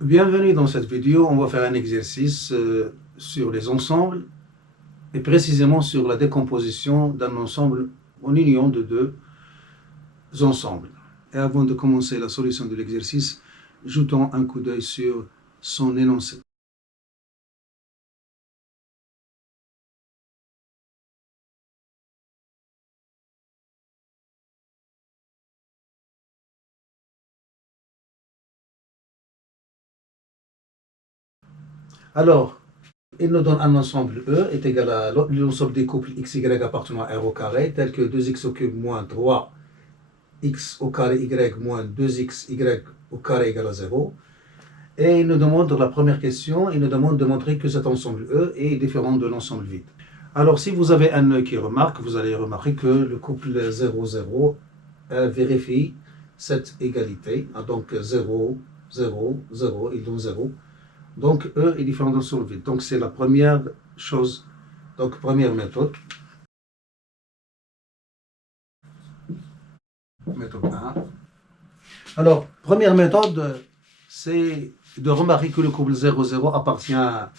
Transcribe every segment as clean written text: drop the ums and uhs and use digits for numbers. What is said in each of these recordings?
Bienvenue dans cette vidéo, on va faire un exercice sur les ensembles et précisément sur la décomposition d'un ensemble en union de deux ensembles. Et avant de commencer la solution de l'exercice, jetons un coup d'œil sur son énoncé. Alors, il nous donne un ensemble E est égal à l'ensemble des couples x, y appartenant à R au carré, tel que 2x au cube moins 3x au carré y moins 2x y au carré égale à 0. Et il nous demande, la première question, il nous demande de montrer que cet ensemble E est différent de l'ensemble vide. Alors, si vous avez un E qui remarque, vous allez remarquer que le couple 0, 0 vérifie cette égalité. Donc, 0, 0, 0, il donne 0. Donc, E est différent de l'ensemble vide. Donc, c'est la première chose, donc première méthode. Méthode 1. Alors, première méthode, c'est de remarquer que le couple 0, 0 appartient à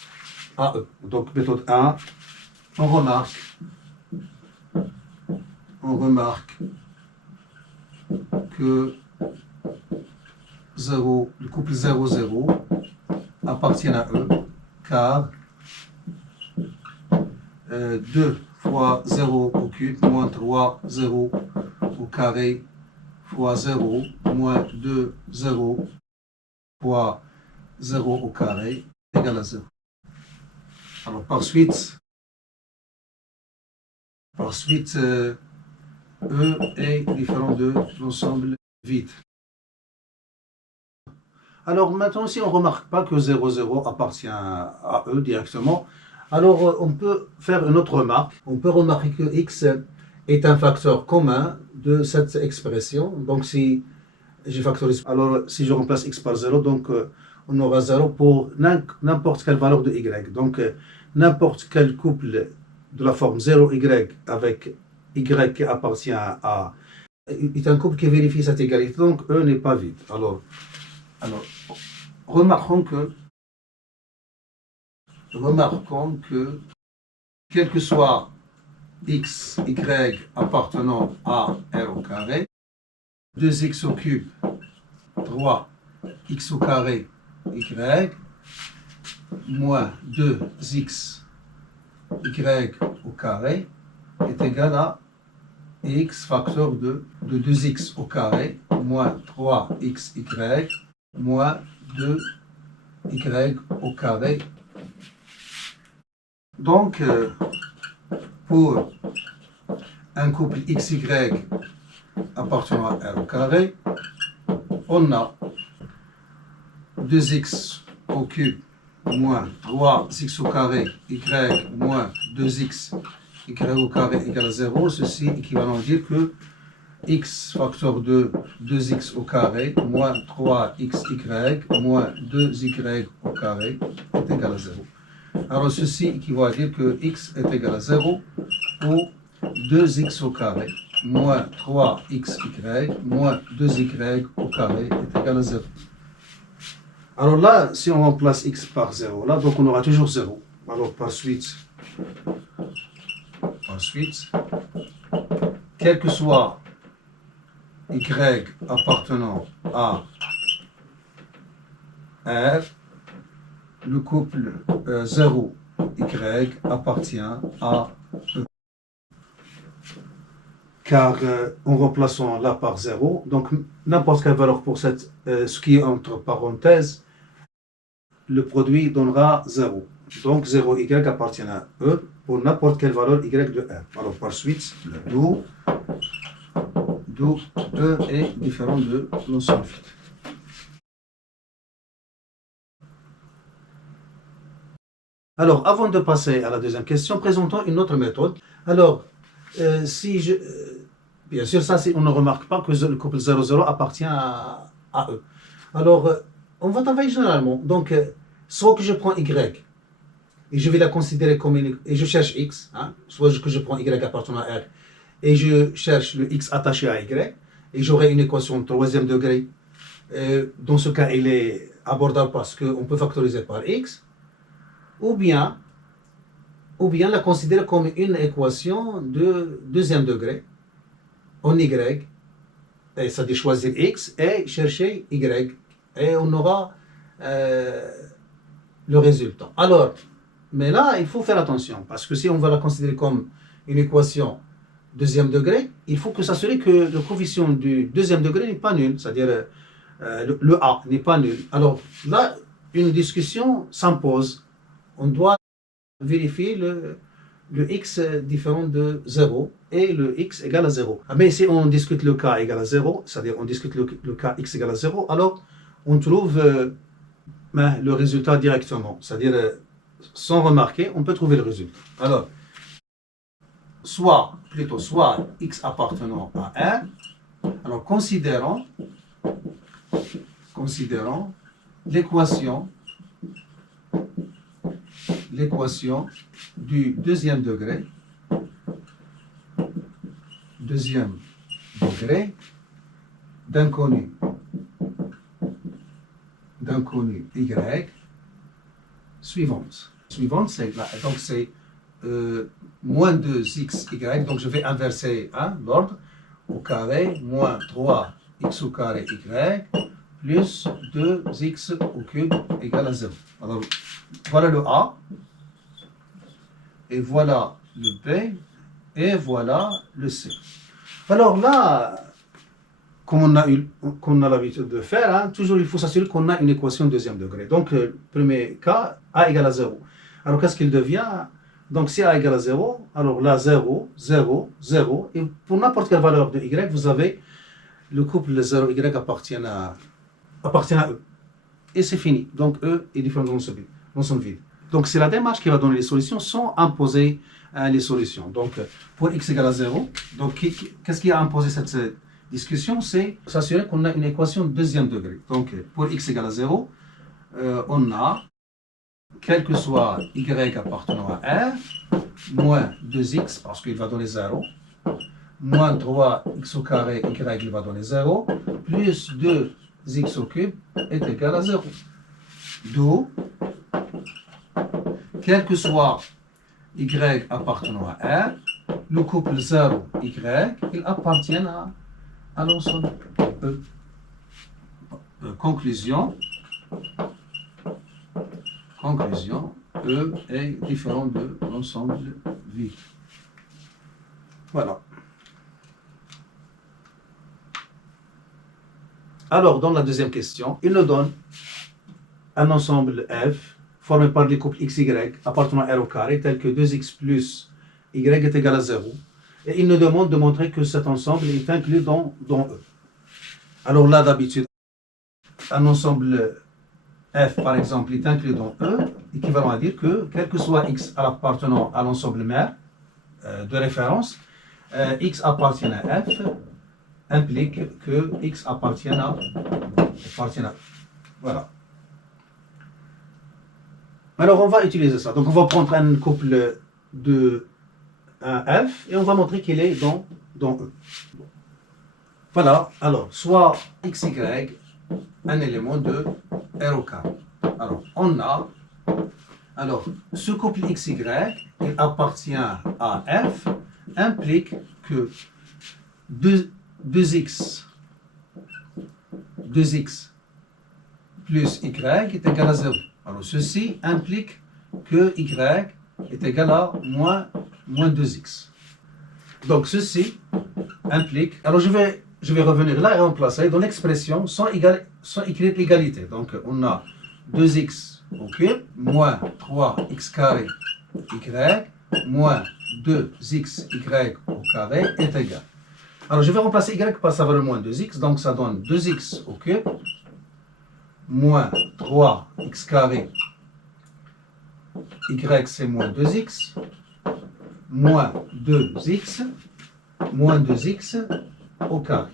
E. Donc, méthode 1, on remarque que 0, le couple 0, 0 appartient à E, car 2 fois 0 au cube moins 3, 0 au carré fois 0 moins 2, 0 fois 0 au carré égale à 0. Alors par suite, E est différent de l'ensemble vide. Alors maintenant, si on ne remarque pas que 0, 0 appartient à E directement, alors on peut faire une autre remarque. On peut remarquer que x est un facteur commun de cette expression. Donc si je factorise, alors si je remplace x par 0, donc on aura 0 pour n'importe quelle valeur de y. Donc n'importe quel couple de la forme 0y avec y qui appartient à est un couple qui vérifie cette égalité, donc E n'est pas vide. Alors remarquons que quel que soit x, y appartenant à R au carré, 2x au cube, 3x au carré, y, moins 2x, y au carré, est égal à x facteur de 2x au carré, moins 3xy, moins 2y au carré. Donc, pour un couple xy appartenant à R au carré, on a 2x au cube moins 3x au carré y moins 2x y au carré égale à 0. Ceci équivalent à dire que x facteur de 2x au carré moins 3xy moins 2y au carré est égal à 0. Alors ceci équivaut à dire que x est égal à 0 ou 2x au carré moins 3xy moins 2y au carré est égal à 0. Alors là, si on remplace x par 0, là, donc on aura toujours 0. Alors par suite, quel que soit y appartenant à R, le couple 0y appartient à E. Car en remplaçant là par 0, donc n'importe quelle valeur pour ce qui est entre parenthèses, le produit donnera 0. Donc 0y appartient à E pour n'importe quelle valeur y de R. Alors par suite, d'où E est différent de l'ensemble vide. Alors avant de passer à la deuxième question, présentons une autre méthode. Alors, bien sûr, ça, on ne remarque pas que le couple 0,0 appartient à E. Alors, on va travailler généralement. Donc, soit que je prends Y, et je vais la considérer comme et je cherche X, hein, soit que je prends Y appartenant à R, et je cherche le X attaché à Y, et j'aurai une équation de troisième degré Dans ce cas, il est abordable parce qu'on peut factoriser par x, ou bien la considérer comme une équation de deuxième degré en y, c'est-à-dire choisir x et chercher y, et on aura le résultat. Alors, mais là, il faut faire attention, parce que si on va la considérer comme une équation deuxième degré, il faut que s'assurer que le coefficient du deuxième degré n'est pas nul, c'est-à-dire le a n'est pas nul. Alors là, une discussion s'impose. On doit vérifier le x différent de 0 et le x égale à 0. Mais si on discute le k égale à 0, c'est-à-dire on discute le cas x égale à 0, alors on trouve le résultat directement. C'est-à-dire, sans remarquer, on peut trouver le résultat. Alors, soit x appartenant à 1, alors considérons l'équation du deuxième degré d'inconnu y suivante, c'est là, donc c'est moins 2xy, donc je vais inverser l'ordre, au carré, moins 3x au carré y, plus 2x au cube égale à 0. Alors, voilà le A, et voilà le B, et voilà le C. Alors là, comme on a l'habitude de faire, toujours il faut s'assurer qu'on a une équation de deuxième degré. Donc, le premier cas, A égale à 0. Alors, qu'est-ce qu'il devient? Donc, si A égale à 0, alors là, 0, 0, 0. Et pour n'importe quelle valeur de Y, vous avez le couple 0Y appartient à E. Et c'est fini. Donc, E est différent dans son vide. Donc, c'est la démarche qui va donner les solutions sans imposer les solutions. Donc, pour x égale à 0, donc qu'est-ce qui a imposé cette discussion? C'est s'assurer qu'on a une équation de deuxième degré. Donc, pour x égale à 0, on a, quel que soit y appartenant à R, moins 2x, parce qu'il va donner 0, moins 3x au carré, y va donner 0, plus 2x au cube est égal à 0. D'où, quel que soit y appartenant à R, le couple 0y, il appartient à l'ensemble E. Conclusion, E est différent de l'ensemble vide. Voilà. Alors, dans la deuxième question, il nous donne un ensemble F formé par les couples x, y appartenant à R au carré, tel que 2x plus y est égal à 0. Et il nous demande de montrer que cet ensemble est inclus dans E. Alors là, d'habitude, un ensemble F, par exemple, est inclus dans E, équivalent à dire que, quel que soit x appartenant à l'ensemble mère de référence, x appartient à F, implique que x appartient à E. Voilà. Alors, on va utiliser ça. Donc, on va prendre un couple de un F et on va montrer qu'il est dans E. Voilà. Alors, soit xy, un élément de R au carré. Alors, on a... Alors, ce couple xy, il appartient à F, implique que 2x plus y est égal à 0. Alors, ceci implique que y est égal à moins 2x. Donc, ceci implique... Alors, je vais revenir là et remplacer dans l'expression sans écrire égalité. Donc, on a 2x au cube moins 3x carré y moins 2xy au carré est égal. Alors, je vais remplacer y par sa valeur moins 2x. Donc, ça donne 2x au cube moins 3x carré, y c'est moins 2x, moins 2x au carré.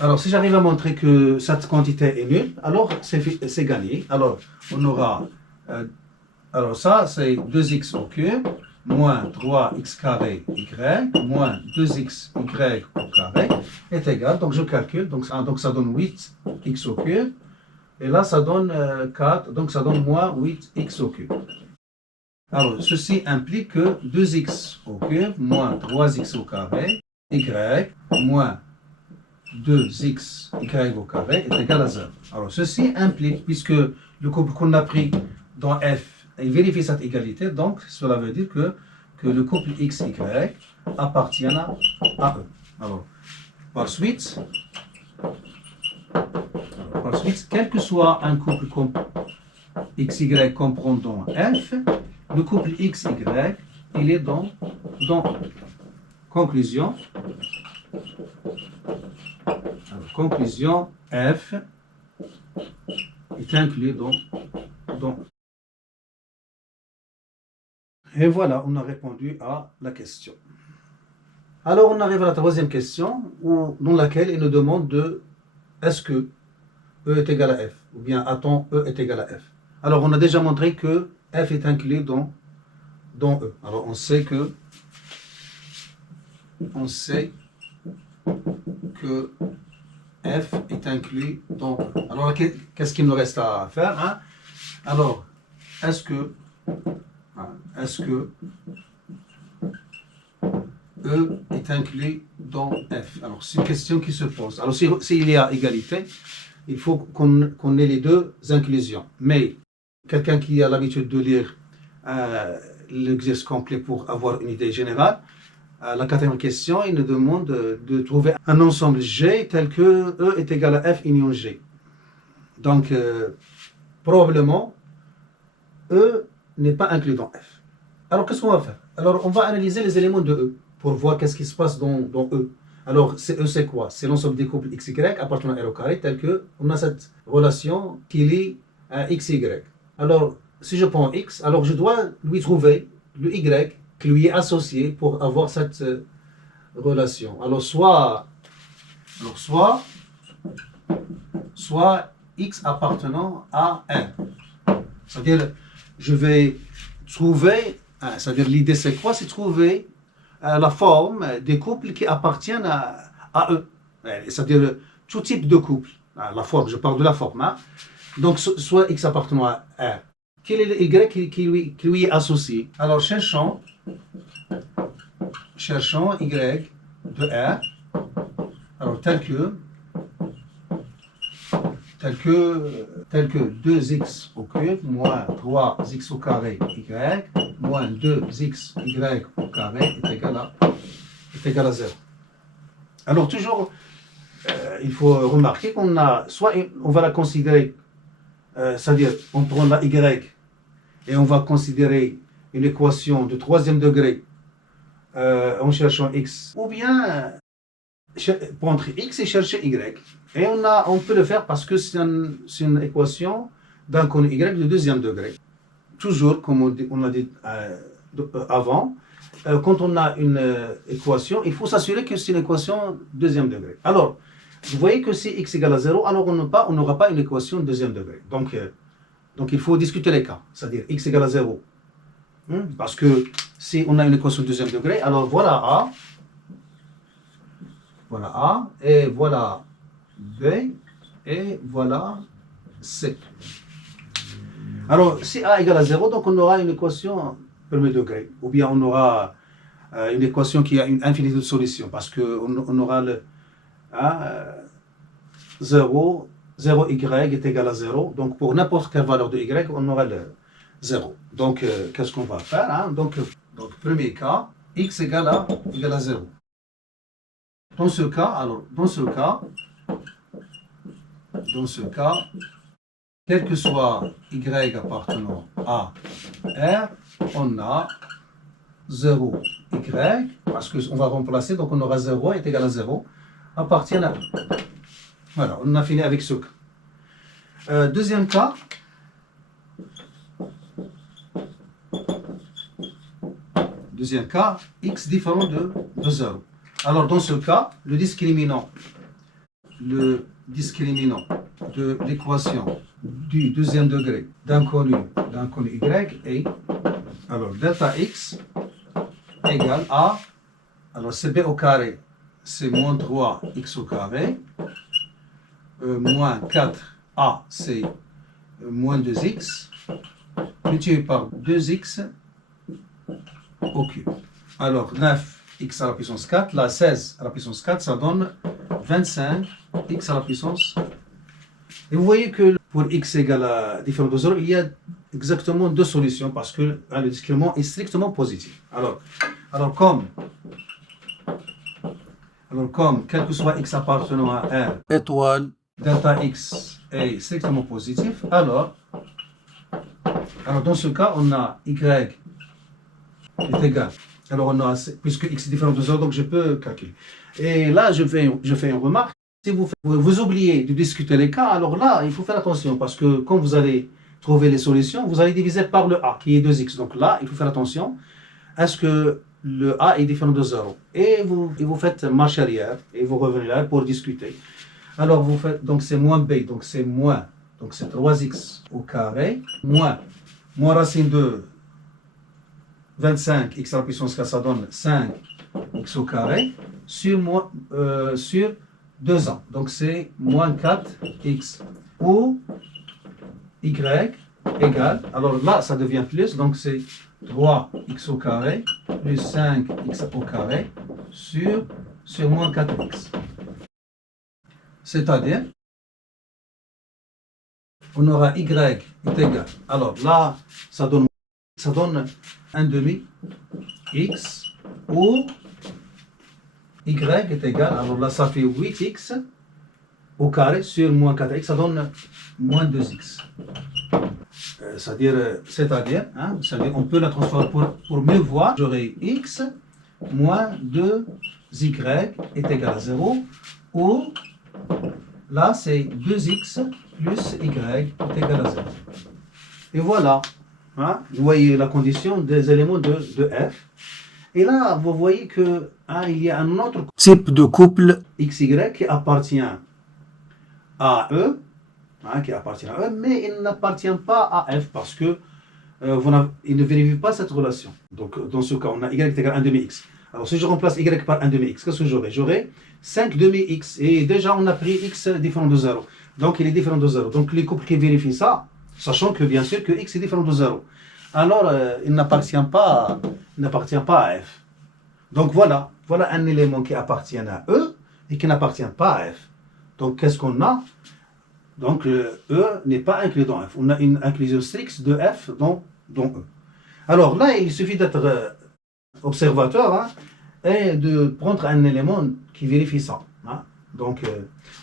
Alors, si j'arrive à montrer que cette quantité est nulle, alors c'est gagné. Alors, on aura, alors ça c'est 2x au cube, moins 3x carré y moins 2xy au carré est égal, donc je calcule, donc ça donne 8x au cube, et là ça donne 4, donc ça donne moins 8x au cube. Alors, ceci implique que 2x au cube moins 3x au carré y moins 2x y au carré est égal à 0. Alors, ceci implique, puisque le couple qu'on a pris dans F, il vérifie cette égalité, donc cela veut dire que le couple x, y appartient à E. Alors, par suite, quel que soit un couple XY comprendant F, le couple XY, il est dans conclusion. Alors, conclusion, F est inclus dans. Et voilà, on a répondu à la question. Alors, on arrive à la troisième question, dans laquelle il nous demande de est-ce que E est égal à F, ou bien a-t-on E est égal à F. Alors, on a déjà montré que F est inclus dans E. Alors, on sait que F est inclus dans E. Alors, qu'est-ce qu'il nous reste à faire, hein? Alors, est-ce que E est inclus dans F? Alors, c'est une question qui se pose. Alors, s'il y a égalité, il faut qu'on ait les deux inclusions. Mais quelqu'un qui a l'habitude de lire l'exercice complet pour avoir une idée générale, la quatrième question, il nous demande de trouver un ensemble G tel que E est égal à F union G. Donc, probablement, E n'est pas inclus dans F. Alors, qu'est-ce qu'on va faire? Alors, on va analyser les éléments de E pour voir qu'est-ce qui se passe dans E. Alors, E, c'est quoi? C'est l'ensemble des couples XY appartenant à R au carré, tel que on a cette relation qui lie à XY. Alors, si je prends X, alors je dois lui trouver le Y qui lui est associé pour avoir cette relation. Alors, soit X appartenant à R. C'est-à-dire, je vais trouver, c'est-à-dire l'idée c'est quoi? C'est trouver la forme des couples qui appartiennent à eux. C'est-à-dire tout type de couple. La forme, je parle de la forme. Hein? Donc, soit X appartenant à R. Quel est le Y qui lui est associé? Alors, cherchons Y de R. Alors, tel que 2x au cube moins 3x au carré y moins 2xy au carré est égal à 0. Alors toujours, il faut remarquer qu'on a, soit on va la considérer, c'est-à-dire on prend la y et on va considérer une équation de troisième degré en cherchant x, ou bien prendre x et chercher y. Et on peut le faire parce que c'est une équation d'un cône y de deuxième degré. Toujours, comme on a dit avant, quand on a une équation, il faut s'assurer que c'est une équation deuxième degré. Alors, vous voyez que si x égale à 0, alors on n'aura pas une équation deuxième degré. Donc, il faut discuter les cas, c'est-à-dire x égale à 0. Parce que si on a une équation deuxième degré, alors voilà A. Voilà A, et voilà B, et voilà C. Alors, si A égale à 0, donc on aura une équation premier degré, ou bien on aura une équation qui a une infinité de solutions, parce qu'on aura le 0 y est égal à 0, donc pour n'importe quelle valeur de y, on aura le 0. Donc, qu'est-ce qu'on va faire, hein? Donc, premier cas, x égale à 0. Dans ce cas, quel que soit y appartenant à R, on a 0 y, parce qu'on va remplacer, donc on aura 0 est égal à 0, appartient à R. Voilà, on a fini avec ce cas. Deuxième cas, x différent de 0. Alors, dans ce cas, le discriminant de l'équation du deuxième degré d'un connu y est, alors delta x égale à, alors CB au carré, c'est moins 3x au carré, moins 4a, c'est moins 2x, multiplié par 2x au cube. Alors 9x à la puissance 4, là 16 à la puissance 4, ça donne 25x à la puissance. Et vous voyez que pour x égale à différent de 0, il y a exactement deux solutions parce que le discriminant est strictement positif. Alors comme quel que soit x appartenant à R, étoile, delta x est strictement positif, alors dans ce cas, on a y est égal. Alors on a, puisque x est différent de 0, donc je peux calculer. Et là, je fais une remarque. Si vous oubliez de discuter les cas, alors là, il faut faire attention parce que quand vous allez trouver les solutions, vous allez diviser par le a qui est 2x. Donc là, il faut faire attention. Est-ce que le a est différent de 0? Et vous faites marche arrière et vous revenez là pour discuter. Alors vous faites, donc c'est moins b, donc c'est moins, donc c'est 3x au carré, moins racine de 25, x à la puissance 4, ça donne 5x au carré, sur 2 ans. Donc c'est moins 4x. Ou y égale, alors là ça devient plus, donc c'est 3x au carré plus 5x au carré sur moins 4x. C'est-à-dire, on aura y est égal. Alors là, ça donne 1 demi x ou y est égal. Alors là, ça fait 8x au carré sur moins 4x, ça donne moins 2x. C'est-à-dire, on peut la transformer pour mieux voir. J'aurai x moins 2y est égal à 0 ou là, c'est 2x plus y est égal à 0. Et voilà. Vous voyez la condition des éléments de f. Et là, vous voyez que il y a un autre type de couple xy qui appartient à E, mais il n'appartient pas à f parce que il ne vérifie pas cette relation. Donc, dans ce cas, on a y est égal à 1 demi x. Alors, si je remplace y par 1 demi x, qu'est-ce que j'aurai? J'aurai 5 demi x. Et déjà, on a pris x différent de 0. Donc, il est différent de 0. Donc, les couples qui vérifient ça, sachant que, bien sûr, que x est différent de 0. Alors, il n'appartient pas à f. Donc, voilà un élément qui appartient à E et qui n'appartient pas à f. Donc, qu'est-ce qu'on a? Donc, E n'est pas inclus dans f. On a une inclusion stricte de f dans E. Alors là, il suffit d'être observateur et de prendre un élément qui vérifie ça. Donc,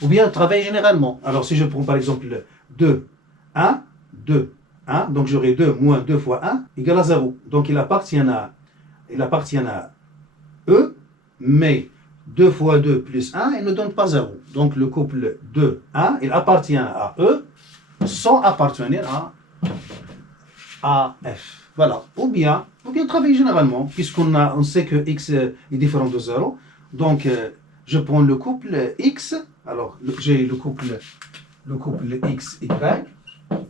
ou bien travailler généralement. Alors, si je prends par exemple 2, 1, 2, 1, donc j'aurai 2 moins 2 fois 1 égale à 0. Donc, il appartient à E, mais 2 fois 2 plus 1, il ne donne pas 0. Donc, le couple 2, 1, il appartient à E sans appartenir à f. Voilà. Ou bien travailler généralement, puisqu'on sait que x est différent de 0. Donc, je prends le couple x. Alors, j'ai le couple x, y.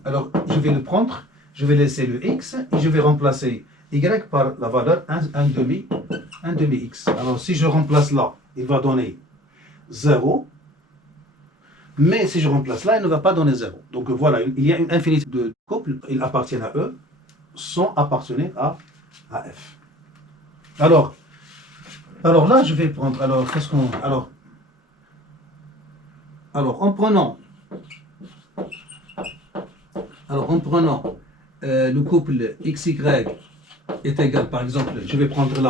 Alors, je vais le prendre, je vais laisser le x et je vais remplacer y par la valeur 1 demi x. Alors, si je remplace là, il va donner 0. Mais si je remplace là, il ne va pas donner 0. Donc voilà, il y a une infinité de couples, ils appartiennent à E, sans appartenir à f. Alors là, je vais prendre, en prenant le couple xy est égal, par exemple, je vais prendre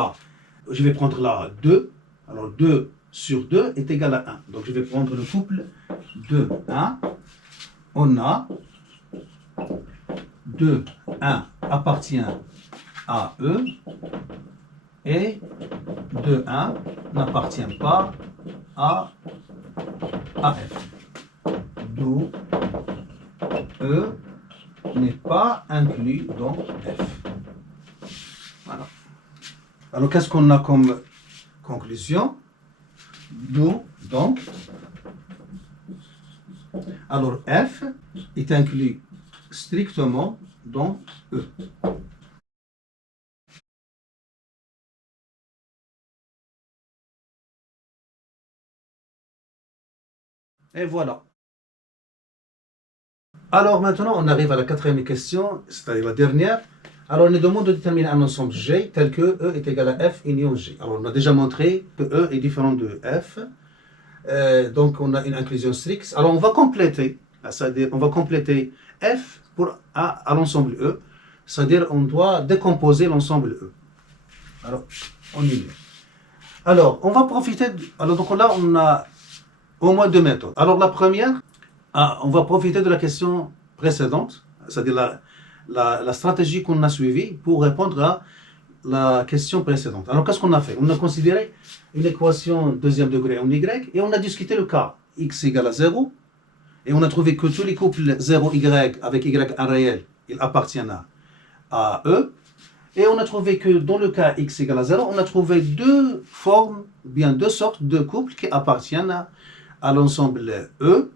là 2. Alors 2 sur 2 est égal à 1. Donc je vais prendre le couple 2, 1. On a 2, 1 appartient à E et 2, 1 n'appartient pas à f. D'où E n'est pas inclus dans f. Voilà. Alors qu'est-ce qu'on a comme conclusion? D'où donc, alors f est inclus strictement dans E. Et voilà. Alors maintenant, on arrive à la quatrième question, c'est-à-dire la dernière. Alors, on nous demande de déterminer un ensemble G tel que E est égal à F union G. Alors, on a déjà montré que E est différent de F. Donc, on a une inclusion stricte. Alors, on va compléter, c'est-à-dire on va compléter F à l'ensemble E. C'est-à-dire on doit décomposer l'ensemble E. Alors, on y est. Alors, on va profiter. Alors, donc là, on a au moins deux méthodes. Alors, la première, on va profiter de la question précédente, c'est-à-dire la stratégie qu'on a suivie pour répondre à la question précédente. Alors, qu'est-ce qu'on a fait? On a considéré une équation deuxième degré en Y et on a discuté le cas x égale à 0 et on a trouvé que tous les couples 0y avec y un réel, ils appartiennent à E. Et on a trouvé que dans le cas x égale à 0, on a trouvé deux formes, bien deux sortes de couples qui appartiennent à l'ensemble E.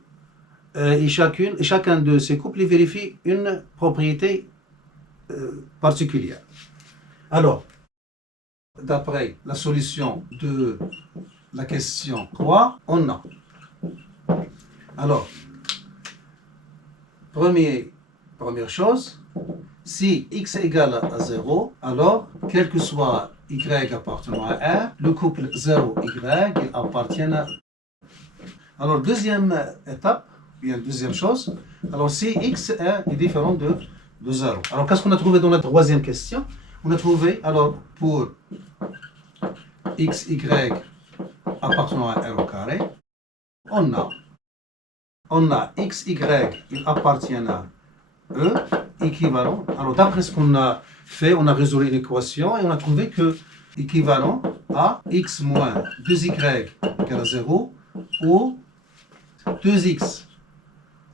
Et chacun de ces couples vérifie une propriété particulière. Alors, d'après la solution de la question 3, on a. Alors, première chose, si x est égal à 0, alors, quel que soit y appartenant à R, le couple 0y il appartient à. Alors, deuxième étape, bien deuxième chose, alors si x est différent de 0. Alors, qu'est-ce qu'on a trouvé dans la troisième question? On a trouvé, alors, pour x, y appartenant à R au carré, on a x, y, il appartient à E, équivalent. Alors, d'après ce qu'on a fait, on a résolu une équation et on a trouvé que équivalent à x moins 2y égale à 0 ou 2x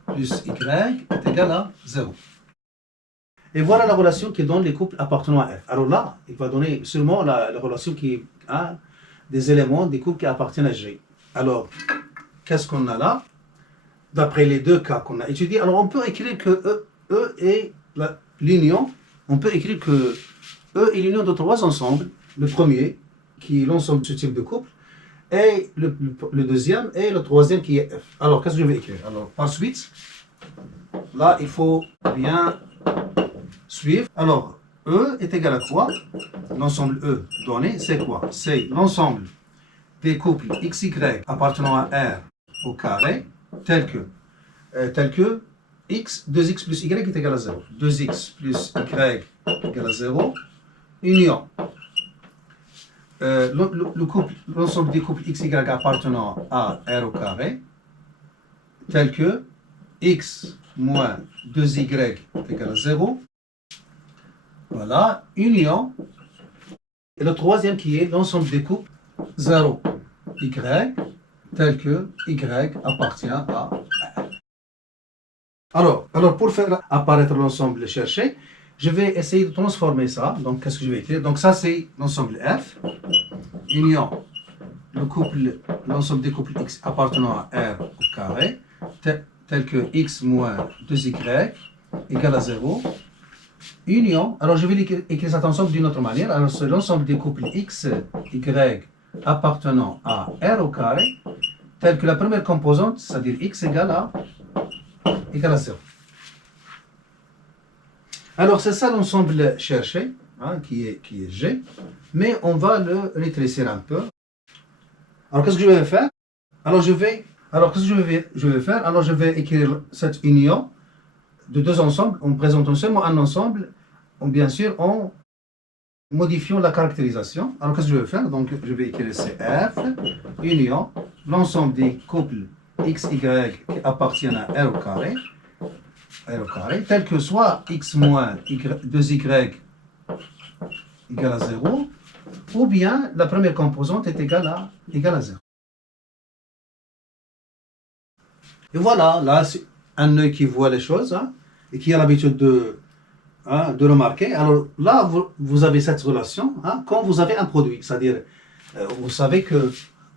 plus y est égal à 0. Et voilà la relation qui donne les couples appartenant à F. Alors là, il va donner seulement la relation qui a des éléments des couples qui appartiennent à G. Alors, qu'est-ce qu'on a là? D'après les deux cas qu'on a étudiés, alors on peut écrire que E est l'union, on peut écrire que E est l'union de trois ensembles. Le premier, qui est l'ensemble de ce type de couple, et le deuxième, et le troisième qui est F. Alors, qu'est-ce que je vais écrire? Alors, par suite, là, il faut bien suivre. Alors, E est égal à quoi? L'ensemble E donné, c'est quoi? C'est l'ensemble des couples XY appartenant à R au carré, tel que x, 2x plus y est égal à 0. 2x plus y égale à 0, union. L'ensemble des couples xy appartenant à R au carré, tel que x moins 2y égale à 0. Voilà, union. Et le troisième qui est l'ensemble des couples 0, y, tel que y appartient à R. Alors, pour faire apparaître l'ensemble cherché, je vais essayer de transformer ça. Donc, qu'est-ce que je vais écrire? Donc, ça, c'est l'ensemble F, union, l'ensemble des couples x appartenant à R au carré, tel que x moins 2y égale à 0, union. Alors, je vais écrire cet ensemble d'une autre manière. Alors, c'est l'ensemble des couples x, y appartenant à R au carré, tel que la première composante, c'est-à-dire x égale à 0. Alors, c'est ça l'ensemble cherché, hein, qui est G, mais on va le rétrécir un peu. Alors, qu'est-ce que je vais faire? Alors, qu'est-ce que je vais faire? Alors, je vais écrire cette union de deux ensembles en présentant seulement un ensemble, bien sûr, en modifiant la caractérisation. Alors, qu'est-ce que je vais faire? Donc, je vais écrire CF, union, l'ensemble des couples x, y qui appartiennent à R au carré, tel que soit x moins 2y égale à 0, ou bien la première composante est égale à 0. Et voilà, là, c'est un œil qui voit les choses, hein, et qui a l'habitude de remarquer. Alors là, vous avez cette relation, hein, quand vous avez un produit, c'est-à-dire, vous savez que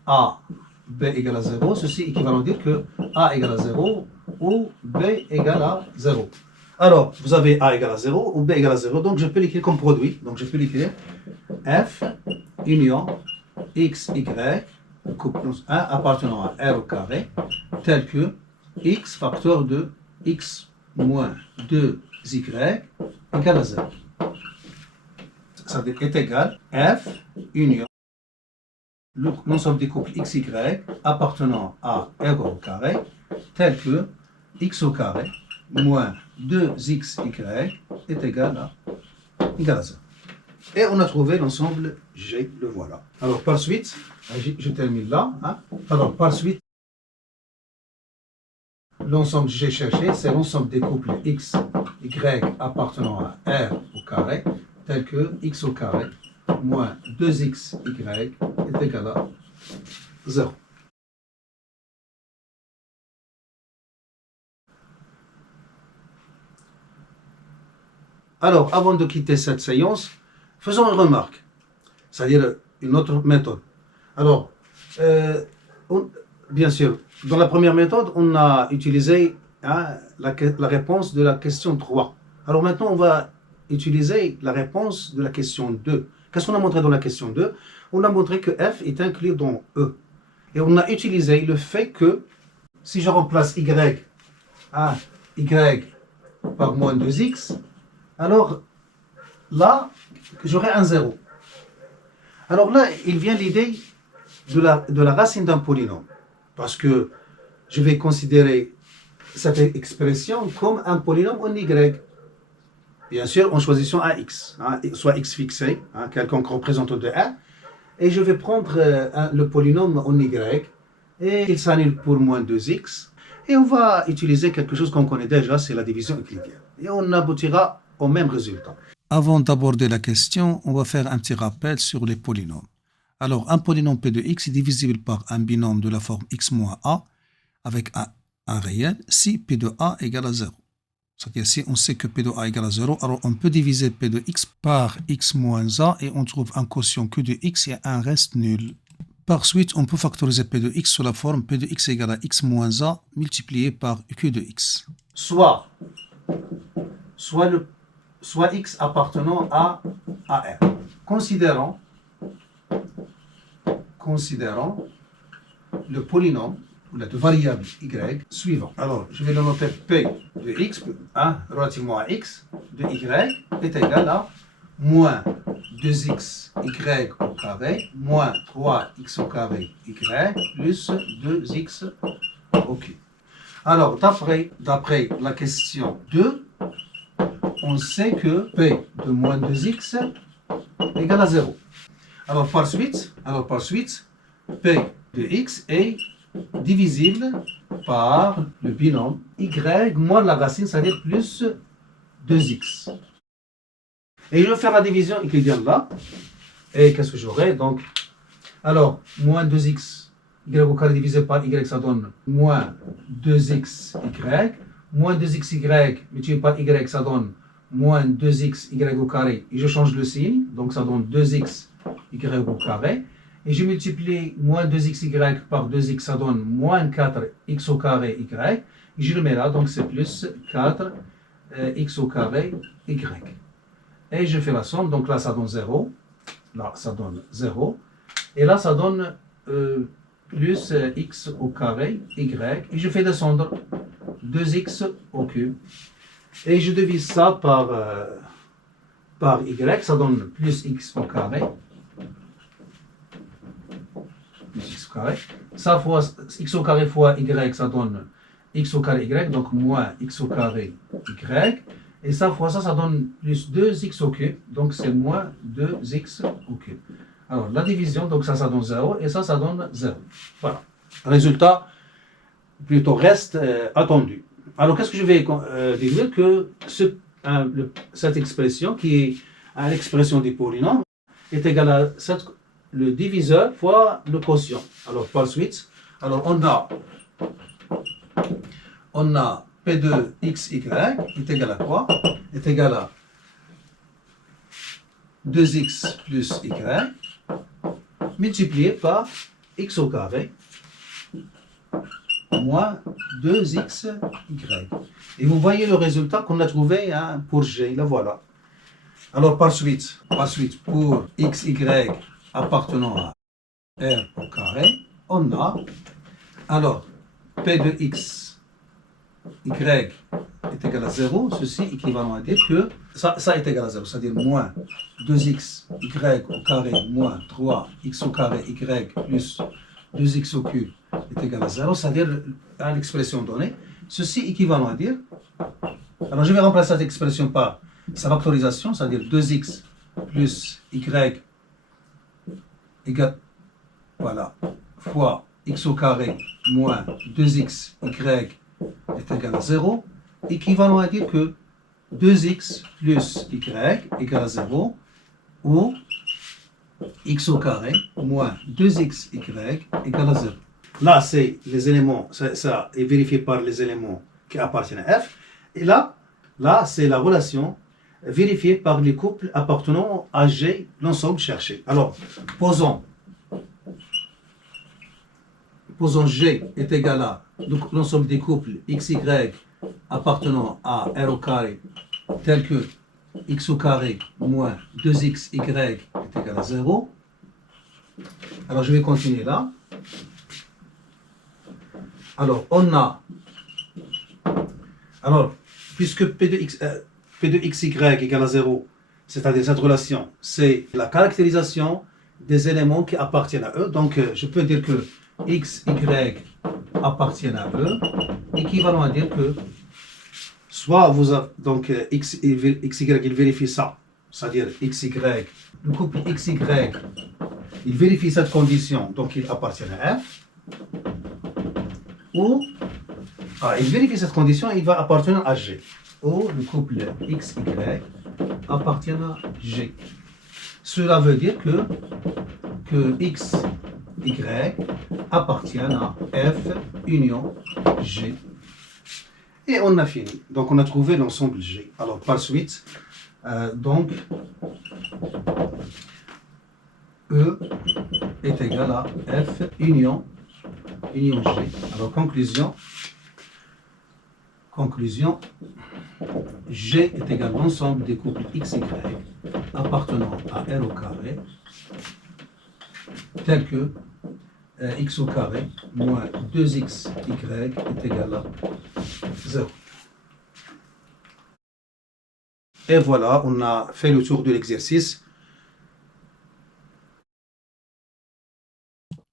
A, B égale à 0, ceci équivalent à dire que A égale à 0 ou B égale à 0. Alors, vous avez A égale à 0 ou B égale à 0, donc je peux l'écrire comme produit. Donc je peux l'écrire F union X, Y couple 1 appartenant à R au carré, tel que x facteur de x moins 2y égale à 0. Ça est égal f union l'ensemble des couples xy appartenant à R au carré, tel que x au carré moins 2xy est égal à 0. Et on a trouvé l'ensemble G, le voilà. Alors par suite, je termine là. Alors par suite, l'ensemble G cherché, c'est l'ensemble des couples x, y appartenant à R au carré, tel que x au carré moins 2xy est égal à 0. Alors, avant de quitter cette séance, faisons une remarque, c'est-à-dire une autre méthode. Alors, bien sûr, dans la première méthode, on a utilisé la réponse de la question 3. Alors maintenant, on va utiliser la réponse de la question 2. Qu'est-ce qu'on a montré dans la question 2? On a montré que f est inclus dans E. Et on a utilisé le fait que si je remplace y par moins 2x, alors là, j'aurai un 0. Alors là, il vient l'idée de la racine d'un polynôme. Parce que je vais considérer cette expression comme un polynôme en y. Bien sûr, en choisissant un x, soit x fixé, quelconque représentant de 1. Et je vais prendre le polynôme en y. Et il s'annule pour moins 2x. Et on va utiliser quelque chose qu'on connaît déjà, c'est la division euclidienne. Et on aboutira au même résultat. Avant d'aborder la question, on va faire un petit rappel sur les polynômes. Alors, un polynôme P de x est divisible par un binôme de la forme x moins a avec un réel si P de a égale à 0. C'est-à-dire, si on sait que P de a égale à 0, alors on peut diviser P de x par x moins a et on trouve un quotient Q de x et un reste nul. Par suite, on peut factoriser P de x sous la forme P de x égale à x moins a multiplié par Q de x. Soit x appartenant à R. Considérons le polynôme ou la variable y suivant. Alors, je vais le noter P de x, relativement à x, de y est égal à moins 2xy au carré, moins 3x au carré y, plus 2x au cube. Alors, d'après la question 2, on sait que P de moins 2x égale à 0. Alors par suite, P de x est divisible par le binôme y moins la racine, c'est-à-dire plus 2x. Et je vais faire la division euclidienne là. Et qu'est-ce que j'aurai? Donc, alors, moins 2x y au carré divisé par y, ça donne moins 2xy. Moins 2xy multiplié par y, ça donne moins 2xy au carré. Et je change le signe, donc ça donne 2xy au carré. Et je multiplie moins 2xy par 2x, ça donne moins 4x au carré y. Et je le mets là, donc c'est plus 4x au carré y. Et je fais la somme, donc là ça donne 0. Là ça donne 0. Et là ça donne plus x au carré y. Et je fais descendre 2x au cube. Et je divise ça par y, ça donne plus x au carré. Plus x au carré. Ça fois x au carré fois y, ça donne x au carré y, donc moins x au carré y. Et ça fois ça donne plus 2x au cube, donc c'est moins 2x au cube. Alors la division, donc ça donne 0, et ça donne 0. Voilà. Résultat, plutôt reste attendu. Alors qu'est-ce que je vais déduire? Que cette expression, qui est l'expression du polynôme, est égale à le diviseur fois le quotient. Alors par suite, alors on a P de xy est égal à quoi? Est égal à 2x plus y multiplié par x au carré moins 2xy. Et vous voyez le résultat qu'on a trouvé pour G, là voilà. Alors par suite, pour xy appartenant à R au carré, on a, alors, P de x, y est égal à 0, ceci équivalent à dire que ça est égal à 0, c'est-à-dire moins 2x, y au carré, moins 3x au carré, y plus 2x au cube est égal à 0, c'est-à-dire à l'expression donnée. Ceci équivalent à dire, alors je vais remplacer cette expression par sa factorisation, c'est-à-dire 2x plus y égale, voilà, fois x au carré moins 2x y est égal à 0, équivalent à dire que 2x plus y égale à 0, ou x au carré moins 2xy égale à 0. Là, c'est les éléments, ça est vérifié par les éléments qui appartiennent à f. Et là c'est la relation vérifiée par les couples appartenant à G, l'ensemble cherché. Alors, posons G est égal à l'ensemble des couples xy appartenant à R au carré, tel que x au carré moins 2xy est égal à 0. Alors, je vais continuer là. Alors, on a, alors, puisque P de xy égale à 0, c'est-à-dire cette relation, c'est la caractérisation des éléments qui appartiennent à eux. Donc, je peux dire que x, y appartiennent à eux, équivalent à dire que soit vous avez, donc x, y, il vérifie ça, c'est-à-dire xy, le couple xy, il vérifie cette condition, donc il appartient à f, ou il vérifie cette condition, il va appartenir à G, ou le couple xy appartient à G. Cela veut dire que x, y appartiennent à f union G. Et on a fini. Donc on a trouvé l'ensemble G. Alors par suite, donc E est égal à f union G. Alors conclusion, G est égal à l'ensemble des couples x, y appartenant à R au carré, tel que x au carré moins 2xy est égal à 0. Et voilà, on a fait le tour de l'exercice.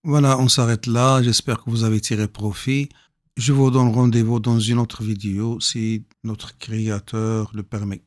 Voilà, on s'arrête là. J'espère que vous avez tiré profit. Je vous donne rendez-vous dans une autre vidéo si notre créateur le permet.